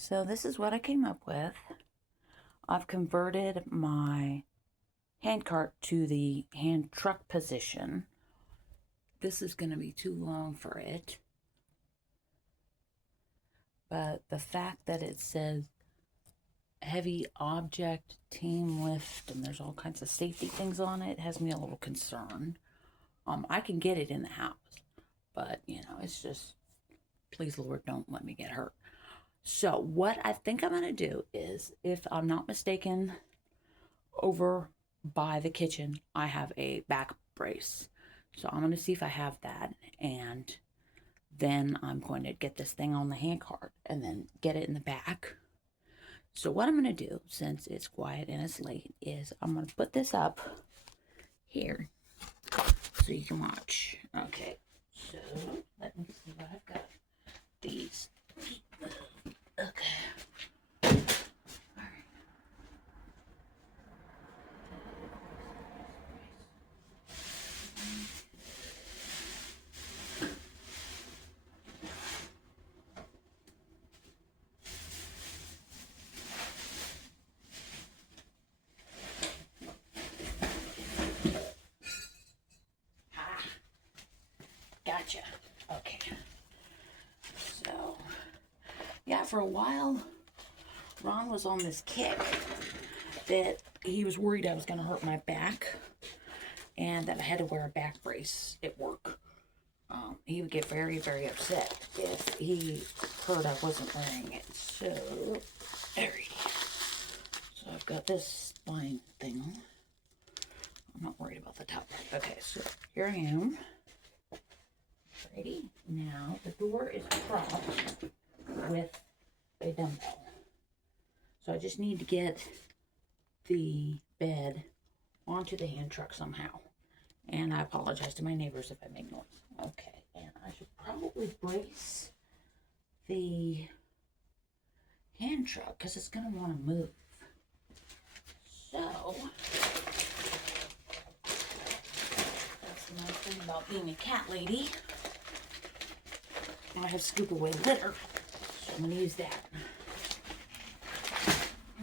So this is what I came up with. I've converted my hand cart to the hand truck position. This is going to be too long for it. But the fact that it says heavy object team lift and there's all kinds of safety things on it has me a little concerned. I can get it in the house, but it's just, please Lord, don't let me get hurt. So what I think I'm going to do is, if I'm not mistaken, over by the kitchen, I have a back brace. So I'm going to see if I have that, and then I'm going to get this thing on the hand cart and then get it in the back. So what I'm going to do, since it's quiet and it's late, is I'm going to put this up here so you can watch. Okay, so let me see what I've got. These. Okay. Gotcha. Okay. So, yeah, for a while, Ron was on this kick that he was worried I was going to hurt my back and that I had to wear a back brace at work. He would get very, very upset if he heard I wasn't wearing it. So, there he is. So I've got this spine thing. I'm not worried about the top part. Okay, so here I am. Ready? Now, the door is propped with a dumbbell. So I just need to get the bed onto the hand truck somehow. And I apologize to my neighbors if I make noise. Okay, and I should probably brace the hand truck because it's going to want to move. So, that's the nice thing about being a cat lady. I have scoop away litter, so I'm going to use that.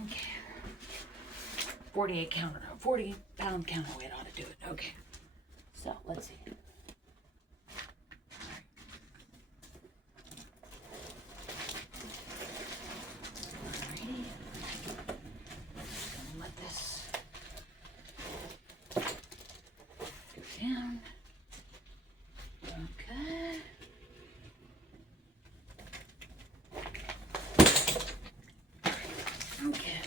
Okay. 40-pound counterweight ought to do it. Okay. So, let's see. Alrighty. Just gonna let this go down. Okay. Okay.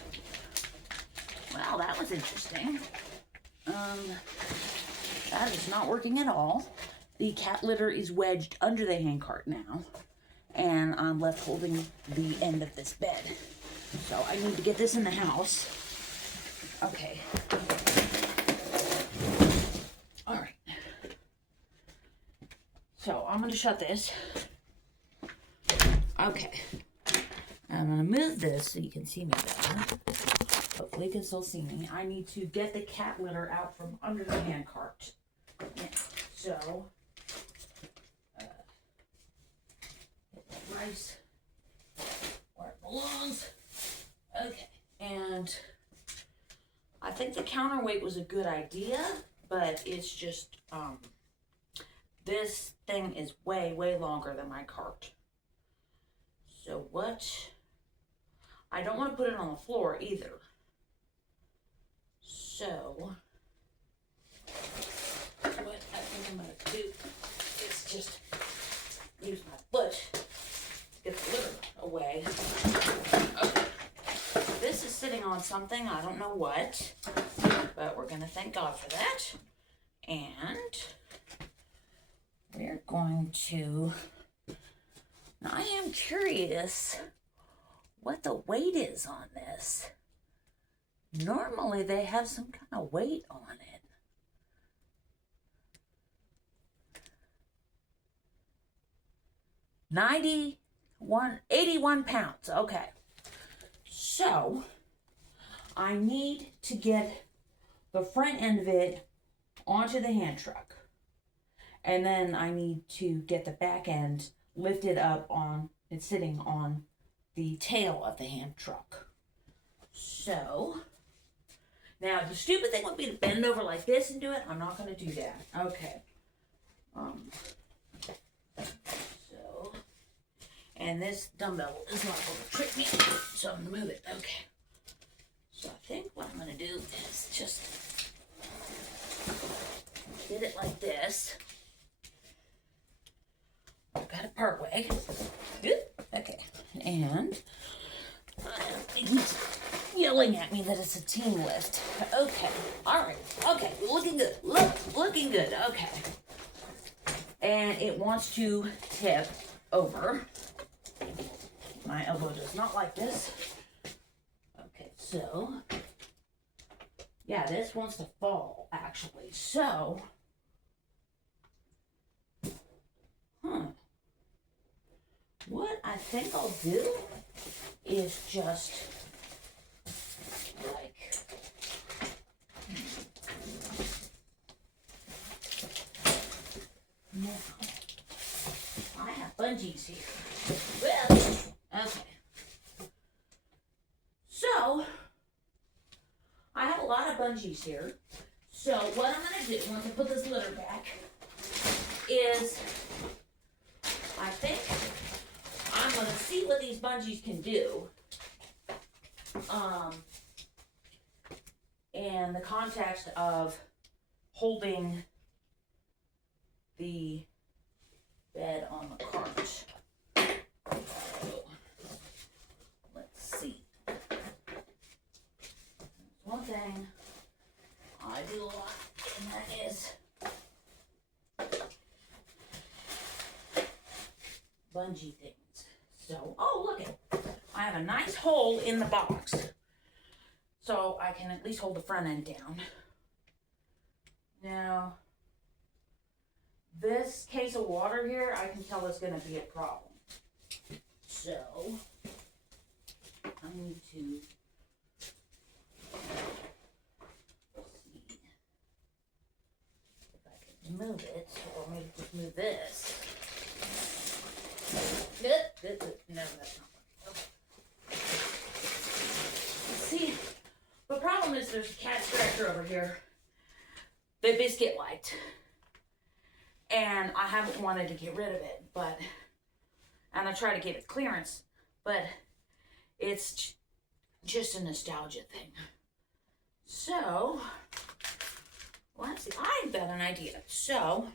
Well, that was interesting. That is not working at all. The cat litter is wedged under the hand cart now, and I'm left holding the end of this bed. So I need to get this in the house. Okay. All right. So I'm going to shut this. Okay. I'm going to move this so you can see me better. Hopefully you can still see me. I need to get the cat litter out from under the hand cart. Yeah. So, rice where it belongs. Okay, and I think the counterweight was a good idea, but it's just, this thing is way, way longer than my cart. So I don't want to put it on the floor either. So, what I think I'm going to do is just use my foot to get the litter away. Okay. This is sitting on something, I don't know what, but we're going to thank God for that. And we're going to, now I am curious what the weight is on this. Normally they have some kind of weight on it. $81 pounds. Okay. So I need to get the front end of it onto the hand truck. And then I need to get the back end lifted up on, it's sitting on the tail of the hand truck. So, now the stupid thing would be to bend over like this and do it. I'm not going to do that. Okay. So, and this dumbbell is not going to trick me, so I'm going to move it. Okay. So I think what I'm going to do is just get it like this. I've got it part way. Good. Okay. And he's yelling at me that it's a team lift. Okay. All right. Okay. Looking good. Looking good. Okay. And it wants to tip over. My elbow does not like this. Okay. So, yeah, this wants to fall, actually. So, what I think I'll do is just like now I have bungees here. Well, okay. So I have a lot of bungees here. So what I'm gonna do once I put this litter back is I think I'm going to see what these bungees can do in the context of holding the bed on the cart. So, let's see. One thing I do a lot, and that is bungee things. So, oh, look it. I have a nice hole in the box. So I can at least hold the front end down. Now, this case of water here, I can tell is going to be a problem. So, I need to see if I can move it, or maybe just move this. Good. No, that's not working. Okay. See, the problem is there's a cat scratcher over here that Biscuit liked. And I haven't wanted to get rid of it, and I try to give it clearance, but it's just a nostalgia thing. So, let's see, I've got an idea. So,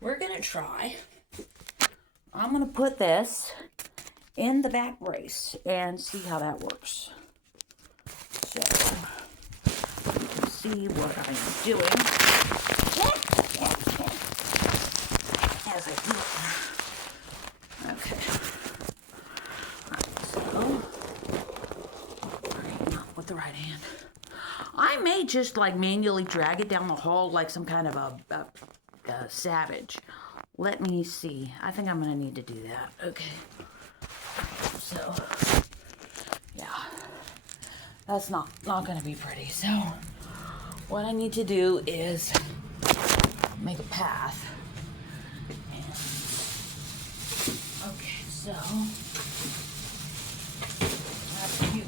we're going to try... I'm going to put this in the back brace and see how that works. So, you can see what I'm doing as I do it. Okay. Alright, so, not with the right hand. I may just like manually drag it down the hall like some kind of a savage. Let me see. I think I'm going to need to do that. Okay. So, yeah. That's not going to be pretty. So, what I need to do is make a path. And, okay, so, I have a few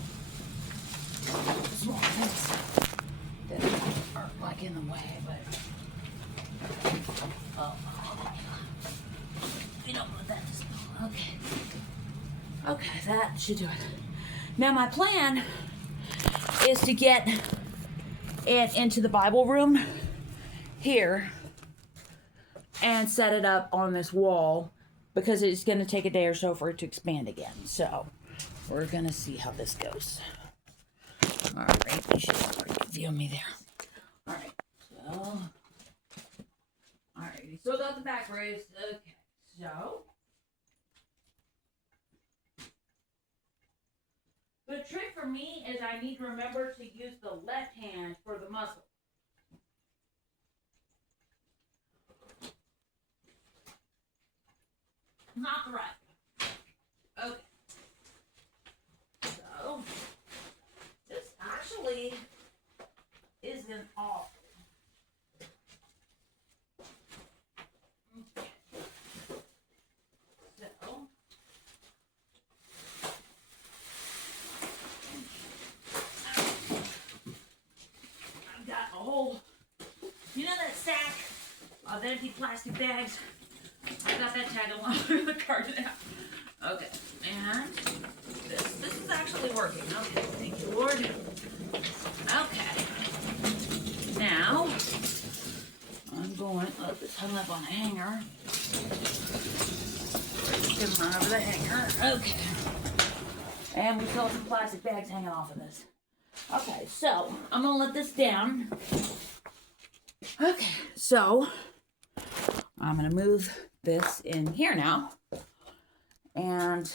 small things that are like in the way, but, you don't want that to smell. Okay. Okay, that should do it. Now my plan is to get it into the Bible room here and set it up on this wall because it's going to take a day or so for it to expand again. So we're going to see how this goes. All right, you should already view me there. All right, so, all right, you still got the back raised. Okay, so the trick for me is I need to remember to use the left hand for the muscle. Not the right. Okay. So, this actually isn't awful. Okay. So, of empty plastic bags. I got that tag along with the card now. Okay, and this is actually working. Okay, thank you, Lord. Okay. Now, I'm going, oh, it's hung up on a hanger. Just gonna run over the hanger. Okay. And we still have some plastic bags hanging off of this. Okay, so I'm gonna let this down. Okay, so I'm gonna move this in here now. And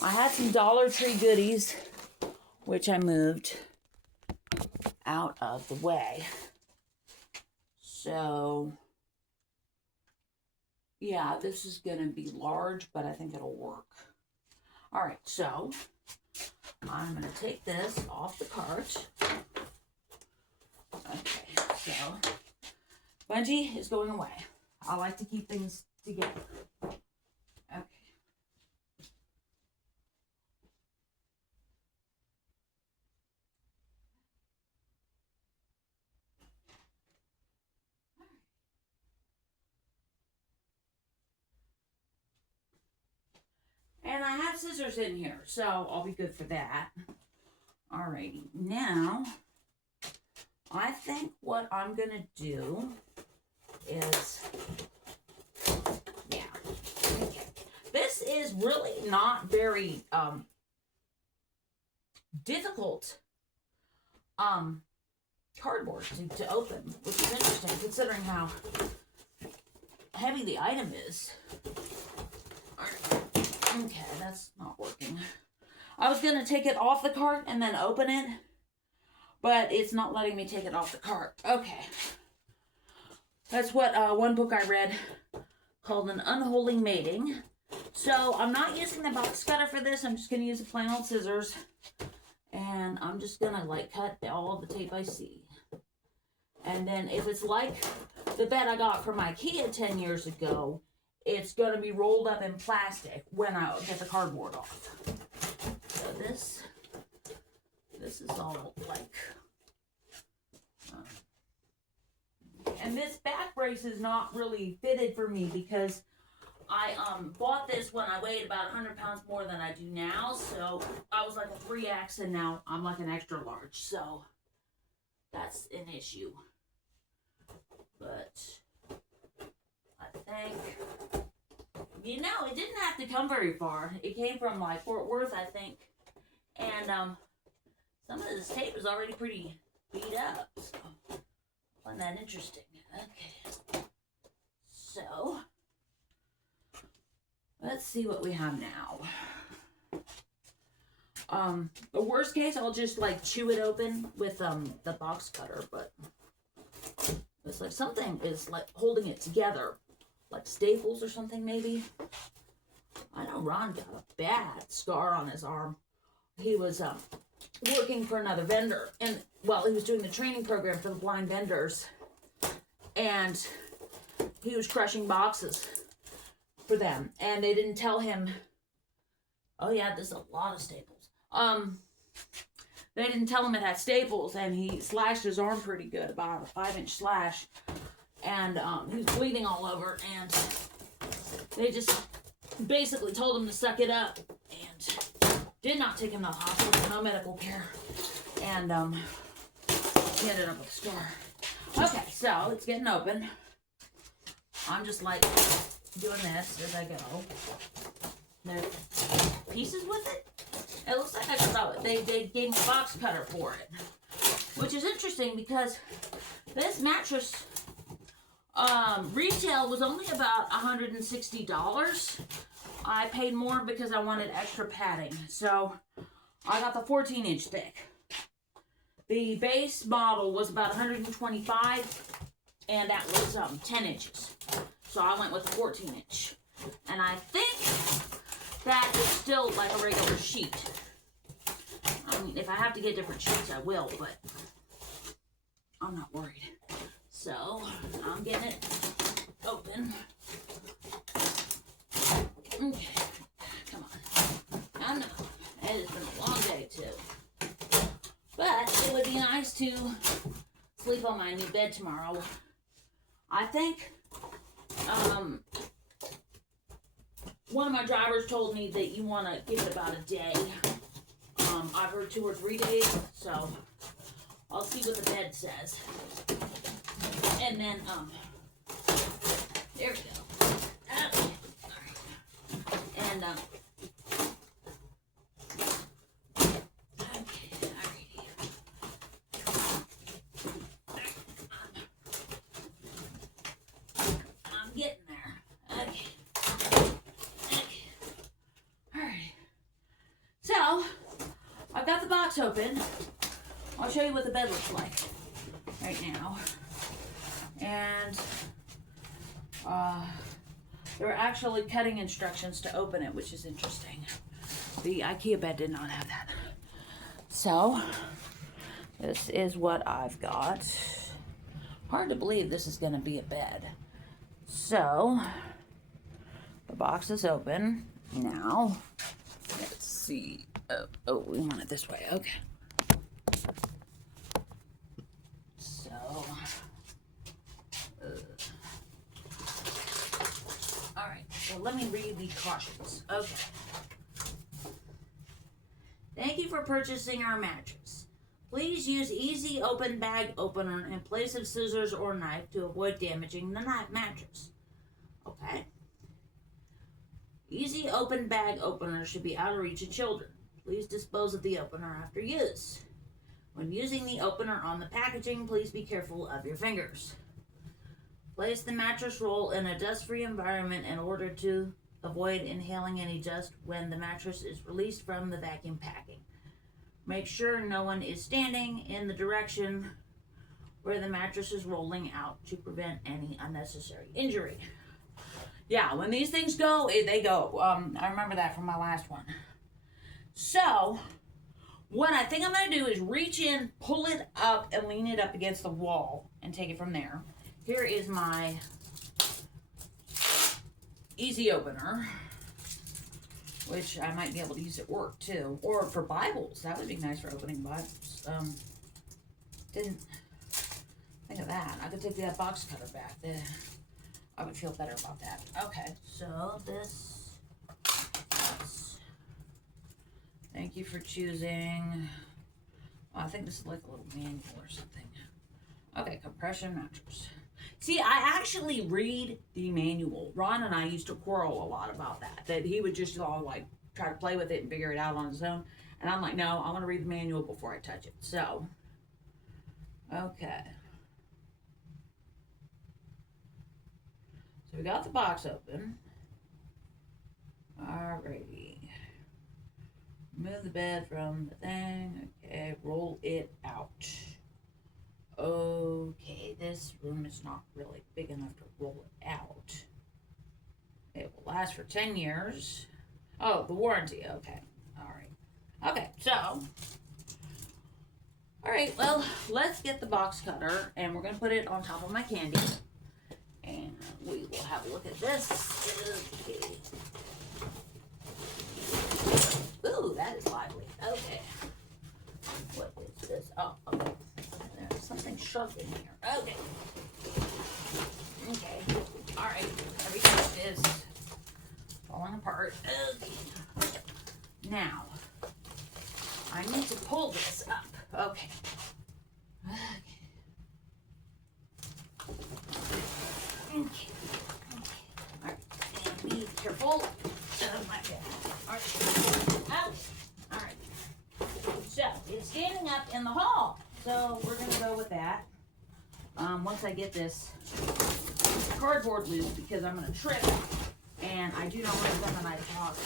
I had some Dollar Tree goodies, which I moved out of the way. So, yeah, this is gonna be large, but I think it'll work. All right, so I'm gonna take this off the cart. Okay, so bungee is going away. I like to keep things together. Okay. And I have scissors in here, so I'll be good for that. Alrighty, now I think what I'm gonna do is, yeah, okay. This is really not very difficult cardboard to open, which is interesting considering how heavy the item is. Okay, that's not working. I was going to take it off the cart and then open it, but it's not letting me take it off the cart. Okay. That's what one book I read called An Unholy Mating. So I'm not using the box cutter for this. I'm just going to use the plain old scissors. And I'm just going to like cut all the tape I see. And then if it's like the bed I got from IKEA 10 years ago, it's going to be rolled up in plastic when I get the cardboard off. So this is all like, and this back brace is not really fitted for me because I bought this when I weighed about 100 pounds more than I do now. So I was like a 3X and now I'm like an extra large. So that's an issue. But I think, you know, it didn't have to come very far. It came from like Fort Worth, I think. And some of this tape is already pretty beat up. So I find that interesting. Okay. So let's see what we have now. The worst case, I'll just like chew it open with the box cutter, but it's like something is like holding it together, like staples or something maybe. I know Ron got a bad scar on his arm. He was working for another vendor, and well, he was doing the training program for the blind vendors, and he was crushing boxes for them, and they didn't tell him. Oh yeah, there's a lot of staples. They didn't tell him it had staples, and he slashed his arm pretty good, about a 5-inch slash, and he was bleeding all over, and they just basically told him to suck it up, and did not take him to the hospital, no medical care, and he ended up with a scar. Okay, so it's getting open. I'm just like doing this as I go. There's pieces with it. It looks like I saw it. They gave me a box cutter for it, which is interesting because this mattress retail was only about $160. I paid more because I wanted extra padding, so I got the 14-inch thick. The base model was about $125, and that was 10 inches. So I went with the 14-inch, and I think that is still like a regular sheet. I mean, if I have to get different sheets, I will, but I'm not worried. So, I'm getting it open. Okay, come on. I know, it has been a long day, too. But it would be nice to sleep on my new bed tomorrow. I think one of my drivers told me that you want to give it about a day. I've heard 2 or 3 days, so I'll see what the bed says. And then, there we go. Okay. All right. And, okay, alrighty. I'm getting there. Okay. Alright. So, I've got the box open. I'll show you what the bed looks like right now. And there are actually cutting instructions to open it, which is interesting. The IKEA bed did not have that. So, this is what I've got. Hard to believe this is going to be a bed. So, the box is open. Now, let's see. Oh, we want it this way. Okay. So, all right. So let me read the cautions. Okay. Thank you for purchasing our mattress. Please use easy open bag opener in place of scissors or knife to avoid damaging the mattress. Okay. Easy open bag opener should be out of reach of children. Please dispose of the opener after use. When using the opener on the packaging, please be careful of your fingers. Place the mattress roll in a dust-free environment in order to avoid inhaling any dust when the mattress is released from the vacuum packing. Make sure no one is standing in the direction where the mattress is rolling out to prevent any unnecessary injury. Yeah, when these things go, they go. I remember that from my last one. So, what I think I'm going to do is reach in, pull it up, and lean it up against the wall and take it from there. Here is my easy opener, which I might be able to use at work too, or for Bibles. That would be nice for opening Bibles. Didn't think of that. I could take that box cutter back. I would feel better about that. Okay, so this. Thank you for choosing. I think this is like a little manual or something. Okay, compression mattress. See, I actually read the manual. Ron and I used to quarrel a lot about that. That he would just all like try to play with it and figure it out on his own. And I'm like, no, I want to read the manual before I touch it. So, okay. So we got the box open. Alrighty. Move the bed from the thing. Okay, roll it out. Okay, this room is not really big enough to roll it out. It will last for 10 years. Oh, the warranty. Okay. Alright. Okay, so. Alright, well, let's get the box cutter and we're going to put it on top of my candy. And we will have a look at this. Okay. Ooh, that is lively. Okay. What is this? Oh, okay. There's something sharp in here. Okay. Okay. Alright. Everything is falling apart. Okay. Now, I need to pull this up. Okay. Okay. Alright. Be careful. Alright. So, it's standing up in the hall. So, we're going to go with that. Once I get this cardboard loose, because I'm going to trip. And I do not want to run the knife off.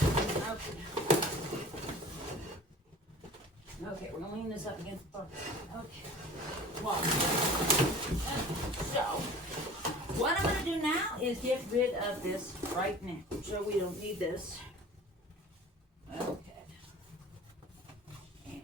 Okay, we're going to lean this up against the phone. Okay. Well, so, what I'm going to do now is get rid of this right now. So we don't need this. Okay. And,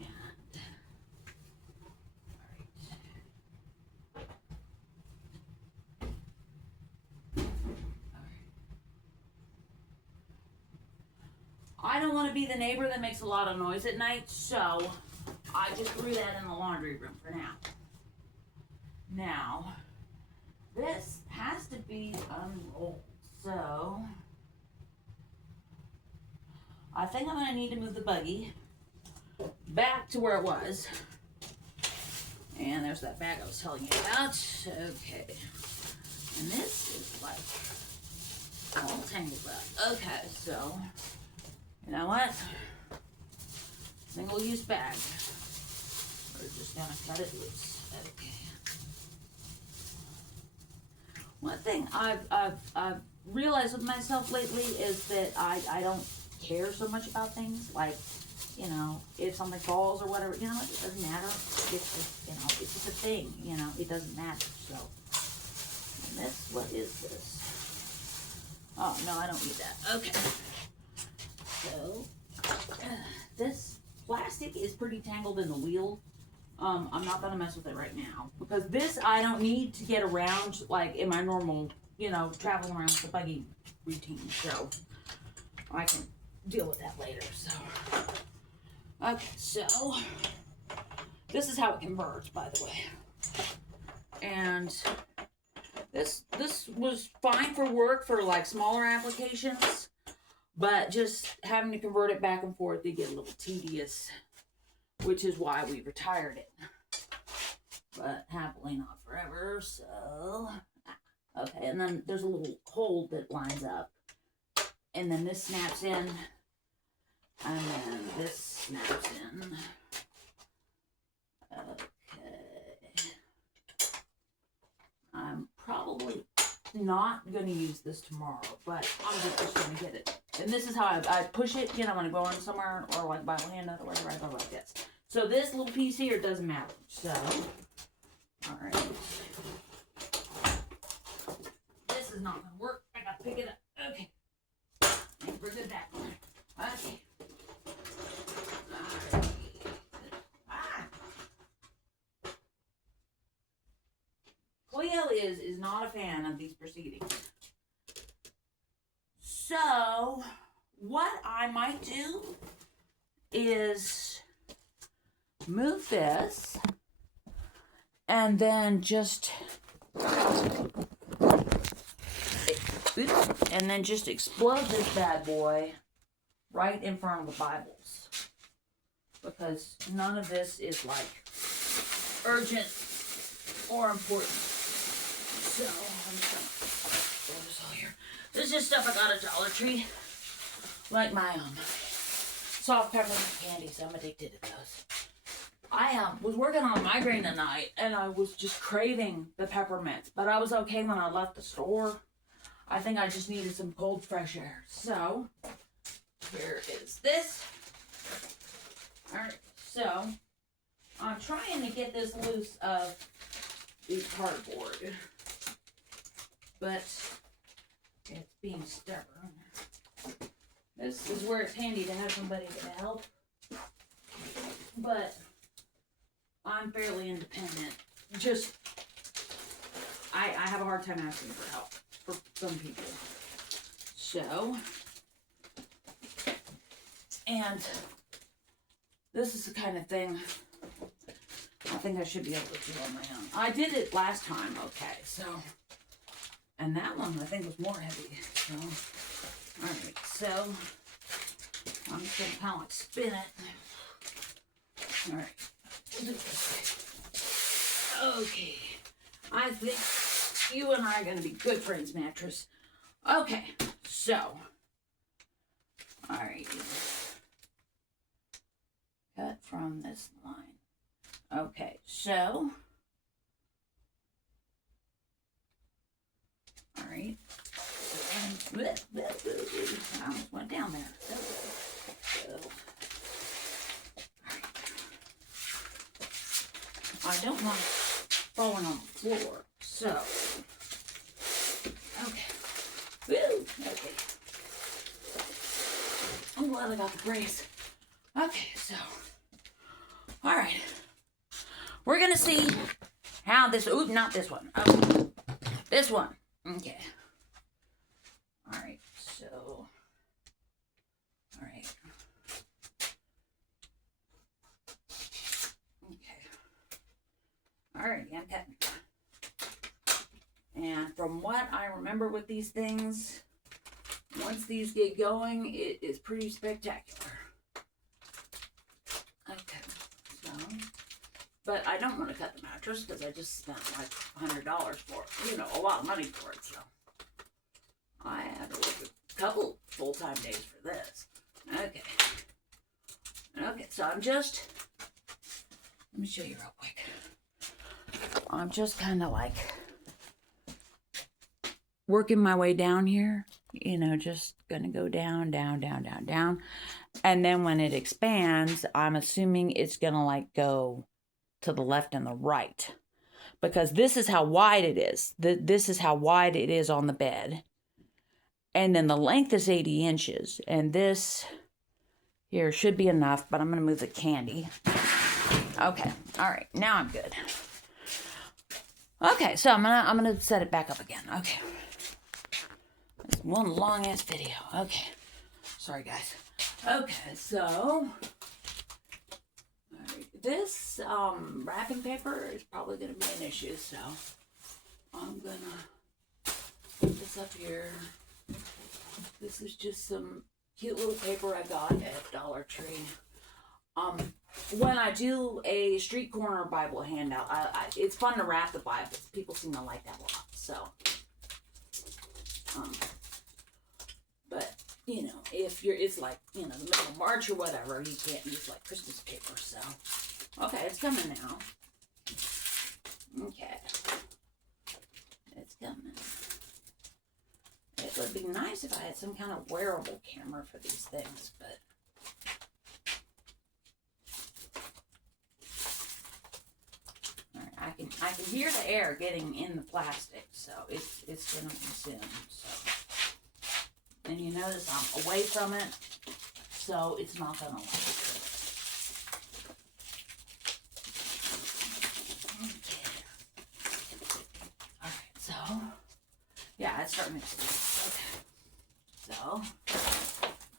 I don't want to be the neighbor that makes a lot of noise at night, so I just threw that in the laundry room for now. Now, this has to be unrolled. So I think I'm going to need to move the buggy back to where it was. And there's that bag I was telling you about. Okay. And this is like all tangled up. Okay, so you know what? Single use bag. We're just gonna cut it loose. Okay. One thing I've realized with myself lately is that I don't care so much about things like, you know, if something falls or whatever, you know, it doesn't matter. It's just, you know, it's just a thing, you know, it doesn't matter. So, and this, what is this? Oh, no, I don't need that. Okay. So, this plastic is pretty tangled in the wheel. I'm not gonna mess with it right now because this I don't need to get around like in my normal, you know, traveling around with the buggy routine. So, I can deal with that later. So. Okay, so this is how it converts, by the way. And this was fine for work for like smaller applications, but just having to convert it back and forth did get a little tedious, which is why we retired it. But happily not forever, so okay, and then there's a little hole that lines up. And then this snaps in. And then this snaps in. Okay. I'm probably not going to use this tomorrow, but I'm just going to get it. And this is how I push it, you know, when I go in somewhere or like by hand or whatever, I go like this. So this little piece here doesn't matter. So, alright. This is not going to work. I got to pick it up. Okay. And bring it back. Okay. Cleo is not a fan of these proceedings. So, what I might do is move this and then just explode this bad boy right in front of the Bibles, because none of this is like urgent or important. So I'm just gonna throw this all here. This is just stuff I got at Dollar Tree, like my soft peppermint candies. I'm addicted to those. I was working on a migraine tonight, and I was just craving the peppermints, but I was okay when I left the store. I think I just needed some cold, fresh air. So here is this. Alright, so I'm trying to get this loose of the cardboard, but it's being stubborn. This is where it's handy to have somebody to help, but I'm fairly independent. Just, I have a hard time asking for help for some people. So, and this is the kind of thing I think I should be able to do on my own. I did it last time, okay, so, and that one I think was more heavy, so, alright, so, I'm just gonna kind of like spin it. Alright, we'll do it this way. Okay, I think you and I are gonna be good friends, mattress. Okay, so, alright, cut from this line. Okay, so, alright, I almost went down there. So, alright. I don't want it falling on the floor, so, okay. Woo! Okay. I'm glad I got the brace. Okay, so, alright. We're gonna see how this, ooh, not this one. Oh, this one. Okay. Alright, so, alright. Okay. Alright, I'm cutting. And from what I remember with these things, once these get going, it is pretty spectacular. Okay, so, but I don't want to cut the mattress because I just spent like $100 for it. You know, a lot of money for it, so I had to work a couple full-time days for this. Okay. Okay, so let me show you real quick. I'm just kind of like working my way down here, you know, just gonna go down, down, down, down, down. And then when it expands, I'm assuming it's gonna like go to the left and the right, because this is how wide it is. This is how wide it is on the bed. And then the length is 80 inches. And this here should be enough, but I'm gonna move the candy. Okay, all right, now I'm good. Okay, so I'm gonna set it back up again. Okay. It's one long ass video. Okay. Sorry guys. Okay, so this wrapping paper is probably gonna be an issue, so I'm gonna put this up here. This is just some cute little paper I got at Dollar Tree. When I do a street corner Bible handout, it's fun to wrap the Bibles. People seem to like that a lot. So, but you know, if it's like, you know, the middle of March or whatever, you can't use like Christmas paper. So, okay, it's coming now. Okay, it's coming. It would be nice if I had some kind of wearable camera for these things, but. I can hear the air getting in the plastic, so it's gonna consume. So, and you notice I'm away from it, so it's not gonna last. Okay. All right. So, yeah, it's starting to extend. Okay. So,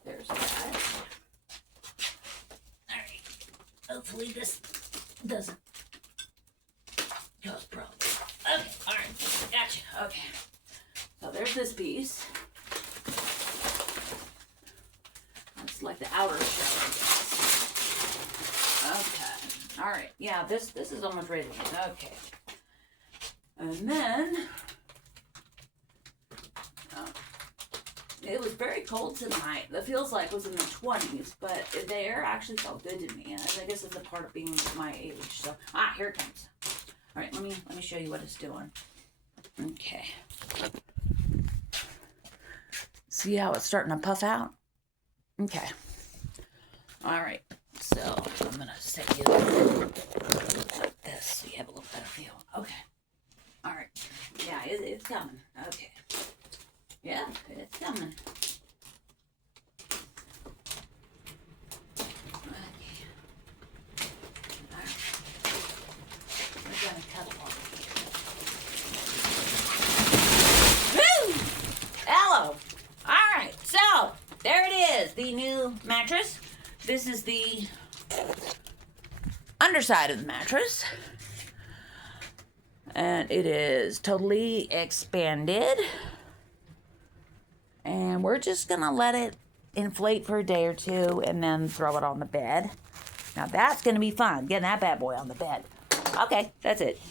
there's that. All right. Hopefully this doesn't. Probably. Okay, alright, gotcha. Okay. So there's this piece. That's like the outer shell, I guess. Okay. Alright, yeah, this is almost ready. Okay. And then it was very cold tonight. It feels like it was in the 20s, but the air actually felt good to me. And I guess it's a part of being my age. So here it comes. All right, let me show you what it's doing. Okay. See how it's starting to puff out? Okay. All right. So I'm gonna set you like this so you have a little better feel. Okay. All right. Yeah, it's coming. Okay. Yeah, it's coming. Hello. All right, so there it is, the new mattress. This is the underside of the mattress, and it is totally expanded. And we're just gonna let it inflate for a day or two, and then throw it on the bed. Now that's gonna be fun, getting that bad boy on the bed. Okay, that's it.